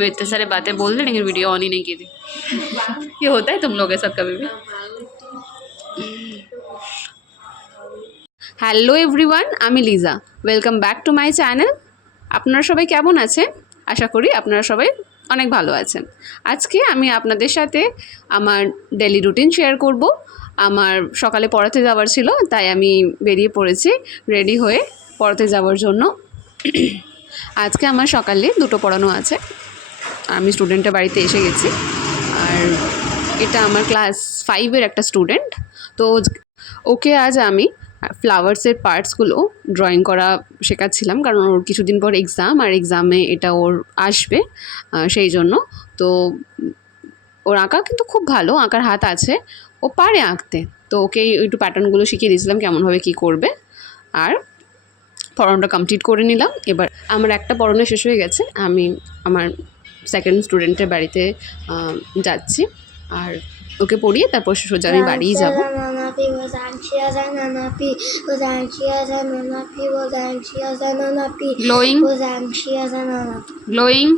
मैं इतने सारे बातें बोल दी लेकिन वीडियो ऑन ही नहीं की थी। ये होता है तुम लोगों के साथ कभी भी। হ্যালো এভরিওয়ান, আমি Liza. Welcome back to my channel. আপনারা সবাই কেমন আছেন? আশা করি আপনারা সবাই অনেক ভালো আছেন। আজকে আমি আপনাদের সাথে আমার ডেলি রুটিন শেয়ার করব। আমার সকালে পড়াতে যাওয়ার ছিল, তাই আমি বেরিয়ে পড়েছি রেডি হয়ে পড়াতে যাওয়ার জন্য। আজকে আমার সকালে দুটো পড়ানো আছে। আমি স্টুডেন্টের বাড়িতে এসে গেছি, আর এটা আমার ক্লাস 5-এর একটা স্টুডেন্ট। তো ওকে আজ আমি ফ্লাওয়ার্সের পার্টসগুলো ড্রয়িং করা শেখাচ্ছিলাম, কারণ ওর কিছুদিন পর এক্সাম, আর এক্সামে এটা ওর আসবে সেই জন্য। তো ওর আঁকা কিন্তু খুব ভালো, আঁকার হাত আছে, ও পারে আঁকতে। তো ওকে একটু প্যাটার্নগুলো শিখিয়ে দিয়েছিলাম কেমনভাবে কী করবে, আর পড়ানোটা কমপ্লিট করে নিলাম। এবার আমার একটা পড়ানো শেষ হয়ে গেছে, আমি আমার সেকেন্ড স্টুডেন্টের বাড়িতে যাচ্ছি, আর ওকে পড়িয়ে তারপর সোজা আমি বাড়িই যাব। Glowing glowing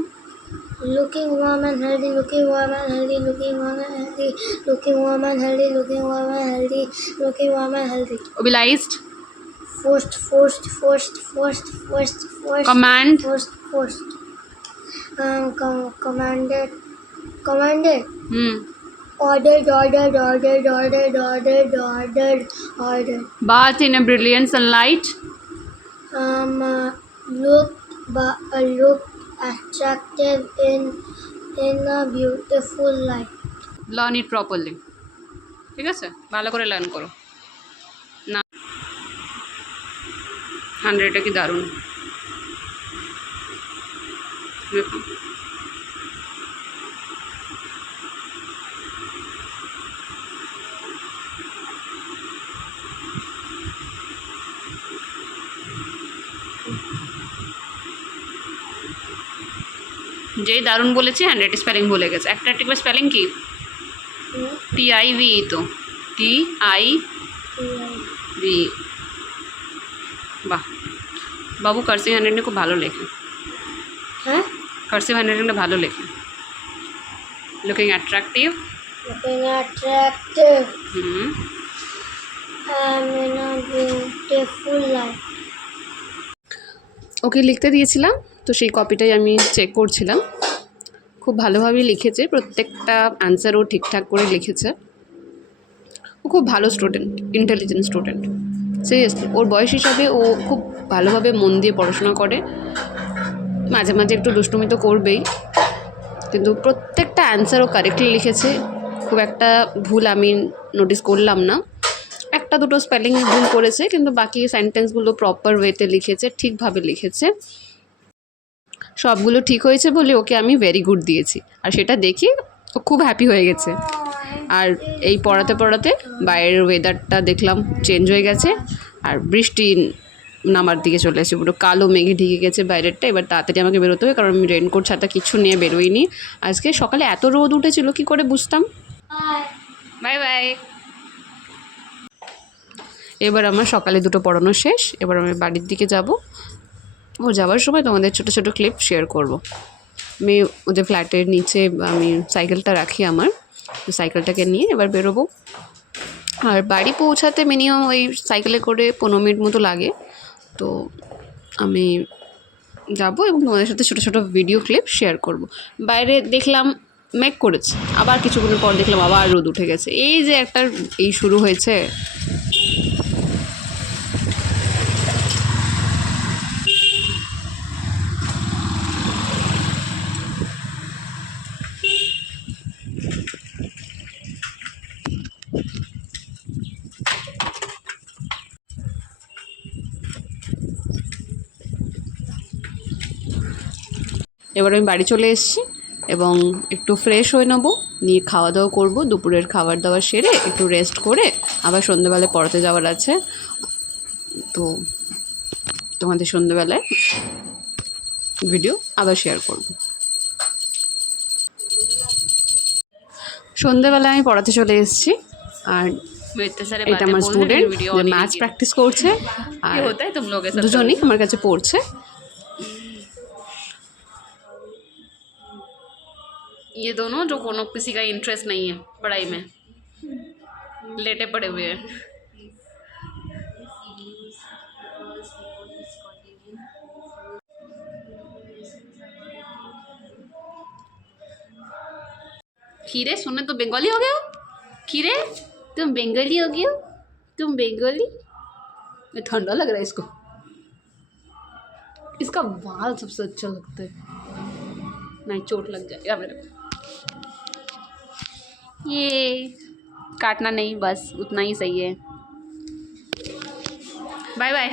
looking warm and healthy, looking warm and healthy, looking warm and healthy, looking warm and healthy, looking warm and healthy, looking warm and healthy. Mobilized. Forced. Command. Forced. Commanded. Ordered. Bath in a brilliant sunlight. Look attractive in a beautiful light. Learn it properly. ঠিক আছে, ভালো করে learn করো না। 100টা কি দারুণ। দেখো যেই দারুণ বলেছি 100 স্পেলিং ভুলে গেছে। একটা টিকবে স্পেলিং কি? TIV তো TIV। বাহ, বাবু কার্সিভ হ্যান্ডরাইটিং খুব ভালো লেখে। হ্যাঁ, কার্সিভ হ্যান্ডরাইটিংটা ভালো লেখে। Looking attractive. in a beautiful light. ওকে লিখতে দিয়েছিলাম, তো সেই কপিটাই আমি চেক করছিলাম। খুব ভালোভাবেই লিখেছে, প্রত্যেকটা অ্যান্সার ও ঠিকঠাক করে লিখেছে। ও খুব ভালো স্টুডেন্ট, ইন্টেলিজেন্ট স্টুডেন্ট। সিরিয়াসলি ওর বয়স হিসাবে ও খুব ভালোভাবে মন দিয়ে পড়াশোনা করে। মাঝে মাঝে একটু দুষ্টুমি তো করবেই, কিন্তু প্রত্যেকটা অ্যান্সার ও কারেক্টলি লিখেছে। খুব একটা ভুল আমি নোটিস করলাম না। একটা দুটো স্পেলিংয়ে ভুল করেছে, কিন্তু বাকি সেন্টেন্সগুলো প্রপার ওয়েতে লিখেছে, ঠিকভাবে লিখেছে। সবগুলো ঠিক হয়েছে বলে ওকে আমি ভেরি গুড দিয়েছি, আর সেটা দেখি ও খুব হ্যাপি হয়ে গেছে। আর এই পড়াতে বাইরের ওয়েদারটা দেখলাম চেঞ্জ হয়ে গেছে, আর বৃষ্টি নামার দিকে চলে এসেছে, পুরো কালো মেঘে ঢেকে গেছে বাইরেরটা। এবার তাড়াতাড়ি আমাকে বেরোতে হবে, কারণ আমি রেনকোট ছাতা কিছু নিয়ে বেরোইনি। আজকে সকালে এত রোদ উঠেছিল, কী করে বুঝতাম। Bye bye. এবার আমার সকালে দুটো পড়ানো শেষ, এবার আমি বাড়ির দিকে যাব। ও যাওয়ার সময় তোমাদের ছোটো ছোটো ক্লিপ শেয়ার করব। আমি ওদের ফ্ল্যাটের নিচে আমি সাইকেলটা রাখি আমার, তো সাইকেলটাকে নিয়ে এবার বেরোবো। আর বাড়ি পৌঁছাতে মিনিমাম ওই সাইকেলে করে 15 মিনিট মতো লাগে। তো আমি যাব এবং তোমাদের সাথে ছোটো ছোটো ভিডিও ক্লিপ শেয়ার করব। বাইরে দেখলাম মেঘ করেছে, আবার কিছুক্ষণ পর দেখলাম আবার রোদ উঠে গেছে। এই যে একটা এই শুরু হয়েছে। এবার আমি বাড়ি চলে এসেছি এবং একটু ফ্রেশ হয়ে নেবো, নিয়ে খাওয়া দাওয়া করবো। দুপুরের খাবার দাবার সেরে একটু রেস্ট করে আবার সন্ধ্যেবেলায় পড়াতে যাওয়ার আছে। তো তোমাদের সন্ধ্যেবেলায় ভিডিও আবার শেয়ার করব। সন্ধ্যেবেলায় আমি পড়াতে চলে এসেছি, আর এটা আমার স্টুডেন্ট ম্যাথস প্র্যাকটিস করছে, আর দুজনেই আমার কাছে পড়ছে। ये दोनों जो कोनो किसी का इंटरेस्ट नहीं है पढ़ाई में, लेटे पड़े हुए हैं। खीरे सुनने तो बंगाली हो गए हो। खीरे तुम बंगाली हो गए हो, तुम बंगाली। ये ठंडा लग रहा है इसको, इसका बाल सबसे अच्छा लगता है। नहीं चोट लग जाएगा मेरे को। ये काटना नहीं, बस उतना ही सही है। Bye bye.